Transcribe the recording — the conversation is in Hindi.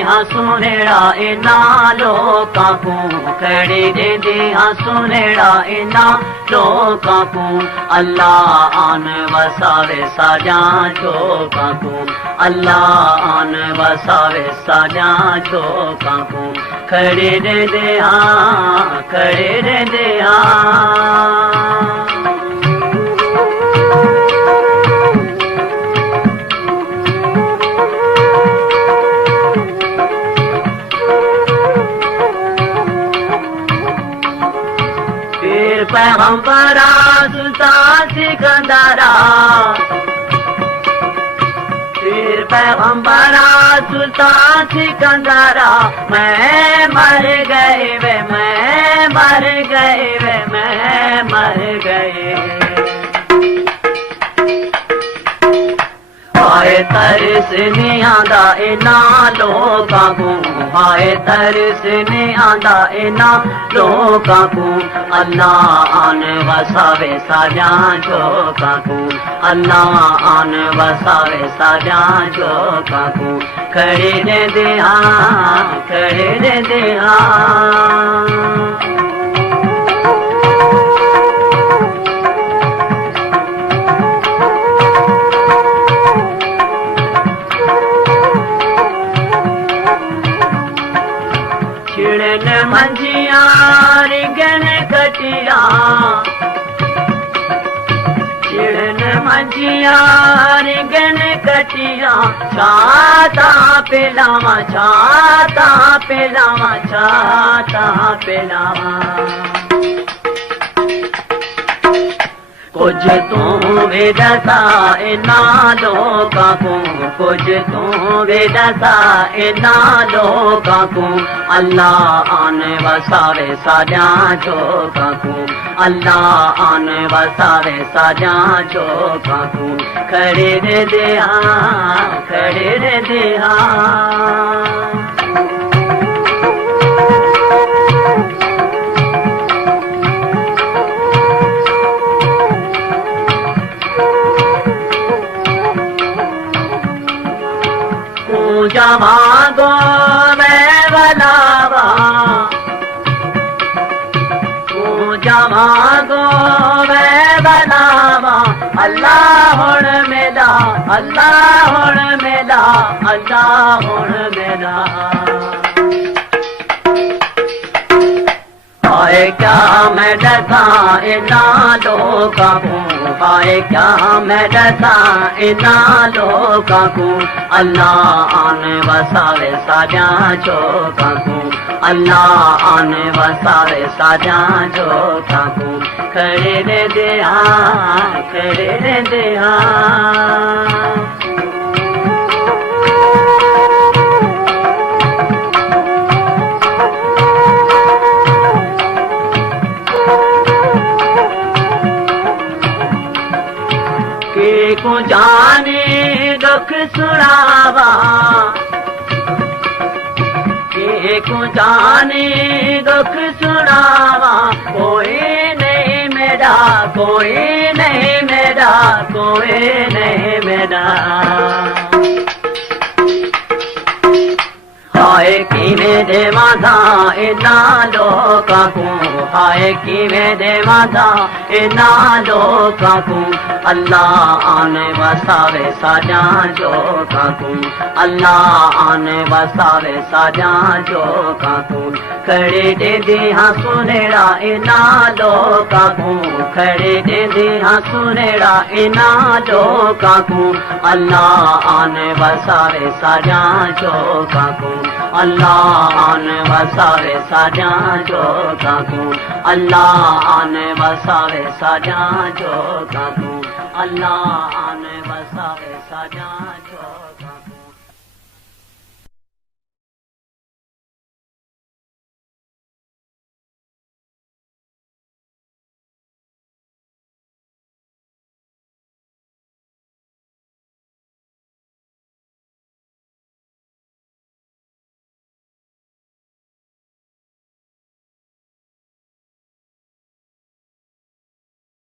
हाँ सुनेड़ा इना लोकां को, खड़ी देंदे हाँ सुनेड़ा इना लोकां को। अल्लाह आन वसावे साजा चोकां को, अल्लाह आन वसावे साजा चोकां को। खड़ी देंदे हाँ, खड़ी देंदे हाँ। पैगंबरा सुल्तान सिकंदरा, फिर पैगंबरा सुल्तान सिकंदरा। मैं मर गए वे, मैं मर गए वे, मैं मर गए। हाय तरस नहीं आंदा इना लोकां को, हाय तरस नहीं आंदा इना लोकां को। अल्लाह आन वसावे साजा चोकां को, अल्लाह आन वसावे साजा चोकां को। खड़े देंदे हाँ, खड़े देंदे हाँ। छिड़न मंजिया रिगन कटिया, छिड़न मंजिया रिगन कटिया। छाता पिलावा, छाता पिलावा, छाता पिलावा। कुछ तू भी दसा इना लोकां को, कुछ तू भी दसा इना लोकां को। अल्लाह आन वसावे साजा चोकां को, अल्लाह आन वसावे साजा चोकां को। खड़े देंदे हाँ, खड़े देंदे हाँ। मांगो मैं बनावा, पूजा मांगो मैं बनावा। अल्लाह हुण मेरा, अल्लाह हुण मेरा, अल्लाह हुण मेरा। हाय क्या मैं डसा इना लोकां को, हाय क्या मैं डसा इना लोकां को। अल्लाह आन वसावे साजा चोकां को, अल्लाह आन वसावे साजा चोकां को। खड़े देंदे हाँ, खड़े देंदे हाँ। को जाने दुख सुनावा, को जाने दुख सुनावा। कोई नहीं मेरा, कोई नहीं मेरा, कोई नहीं मेरा। हाय किवें देवां दा इना लोकां को, हाय किवें देवां दा इना लोकां को। अल्लाह आन वसावे साजा चोकां को, अल्लाह आन वसावे साजा चोकां को। खड़े देंदे हाँ सुनेड़ा इना लोकां को, खड़े देंदे हाँ सुनेड़ा इना लोकां को। अल्लाह आन वसावे साजा चोकां को, अल्लाह आन वसावे साजा चोकां को। अल्लाह आन वसावे साजा चोकां को, अल्लाह आन वसावे साजा।